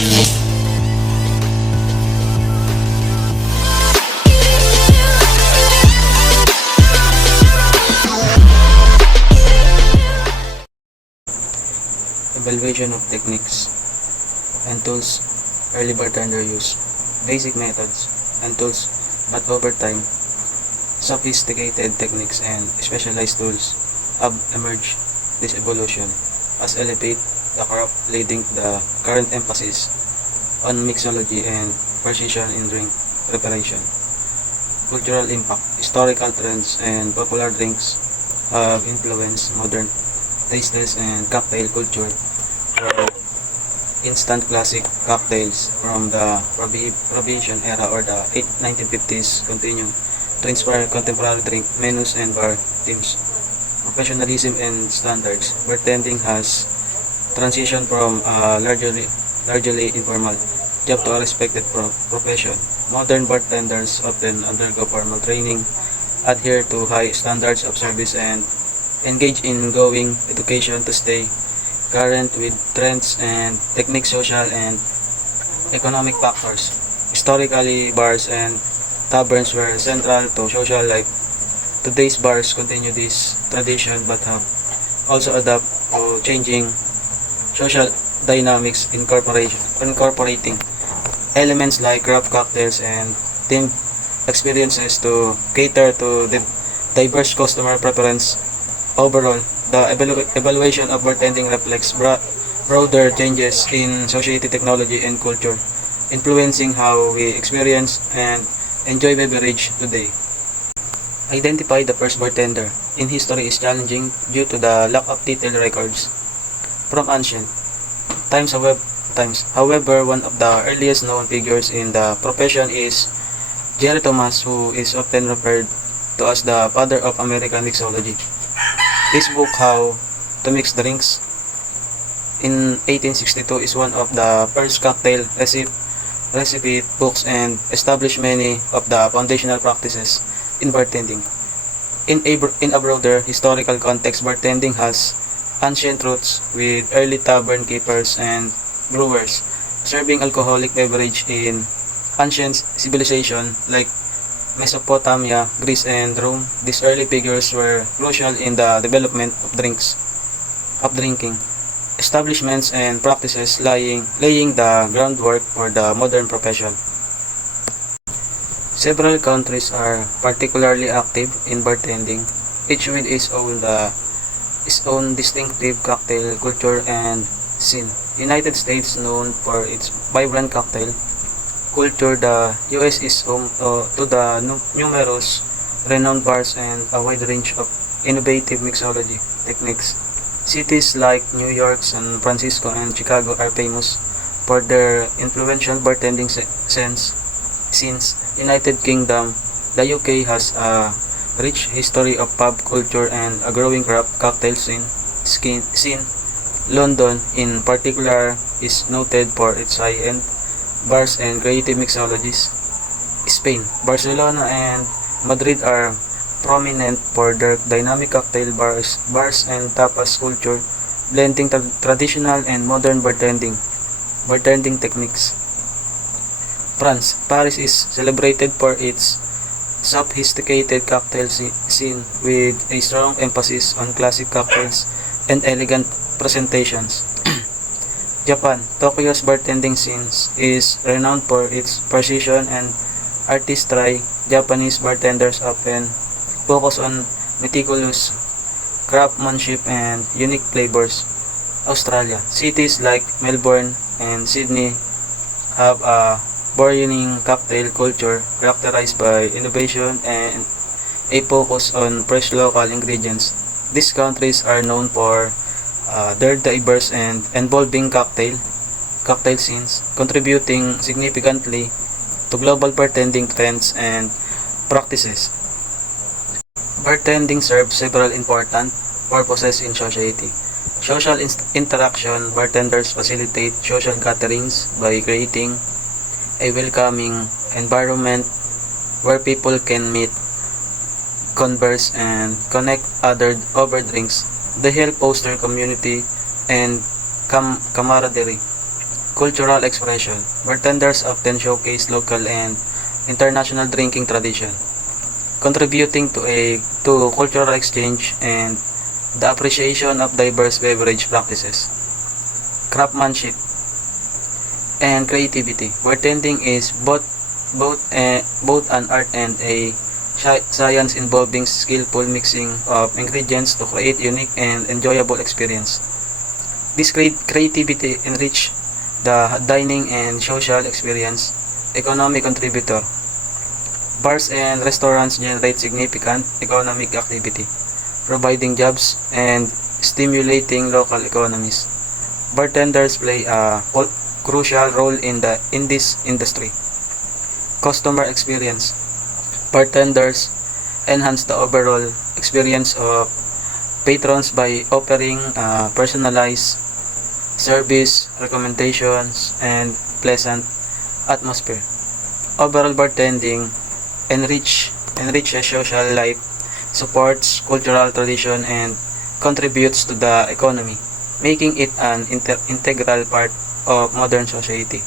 Evaluation of techniques and tools early bartender use. Basic methods and tools, but over time, sophisticated techniques and specialized tools have emerged. This evolution has elevated the craft, leading to the current emphasis on mixology and precision in drink preparation. Cultural impact, historical trends and popular drinks have influenced modern tastes and cocktail culture. Instant classic cocktails from the Prohibition era or the 1950s continue to inspire contemporary drink menus and bar teams. Professionalism and standards. Bartending has transitioned from a largely informal job to a respected profession. Modern bartenders often undergo formal training, adhere to high standards of service, and engage in ongoing education to stay current with trends and techniques. Social and economic factors. Historically, bars and taverns were central to social life. Today's bars continue this tradition but have also adapt to changing social dynamics, incorporating elements like craft cocktails and team experiences to cater to the diverse customer preference. Overall, the evaluation of bartending reflects broader changes in society, technology, and culture, influencing how we experience and enjoy beverage today. Identify the first bartender in history is challenging due to the lack of detailed records from ancient times. However, one of the earliest known figures in the profession is Jerry Thomas, who is often referred to as the father of American mixology. His book, How to Mix Drinks, in 1862 is one of the first cocktail recipe books and established many of the foundational practices in bartending. In a broader historical context, bartending has ancient roots, with early tavern keepers and brewers serving alcoholic beverage in ancient civilization like Mesopotamia, Greece, and Rome. These early figures were crucial in the development of drinking establishments and practices, laying the groundwork for the modern profession. Several countries are particularly active in bartending, each with its own distinctive cocktail culture and scene. United States, known for its vibrant cocktail culture, the US is home to the numerous renowned bars and a wide range of innovative mixology techniques. Cities like New York, San Francisco, and Chicago are famous for their influential bartending scenes. United Kingdom, the UK has a rich history of pub culture and a growing craft cocktail scene. London, in particular, is noted for its high-end bars and creative mixologies. Spain, Barcelona, and Madrid are prominent for their dynamic cocktail bars and tapas culture, blending traditional and modern bartending techniques. France, Paris is celebrated for its sophisticated cocktail scene with a strong emphasis on classic cocktails and elegant presentations. Japan, Tokyo's bartending scene is renowned for its precision and artistry. Japanese bartenders often focus on meticulous craftsmanship and unique flavors. Australia, cities like Melbourne and Sydney have a burgeoning cocktail culture characterized by innovation and a focus on fresh local ingredients. These countries are known for their diverse and evolving cocktail scenes, contributing significantly to global bartending trends and practices. Bartending serves several important purposes in society. Social interaction. Bartenders facilitate social gatherings by creating a welcoming environment where people can meet, converse, and connect over drinks. They help foster community and camaraderie. Cultural expression. Bartenders often showcase local and international drinking tradition, contributing to cultural exchange and the appreciation of diverse beverage practices. Craftsmanship and creativity. Bartending is both an art and a science involving skillful mixing of ingredients to create unique and enjoyable experience. This creativity enrich the dining and social experience. Economic contributor. Bars and restaurants generate significant economic activity, providing jobs and stimulating local economies. Bartenders play a crucial role in this industry. Customer experience. Bartenders enhance the overall experience of patrons by offering personalized service, recommendations, and pleasant atmosphere. Overall bartending enriches social life, supports cultural tradition, and contributes to the economy, making it an integral part of modern society.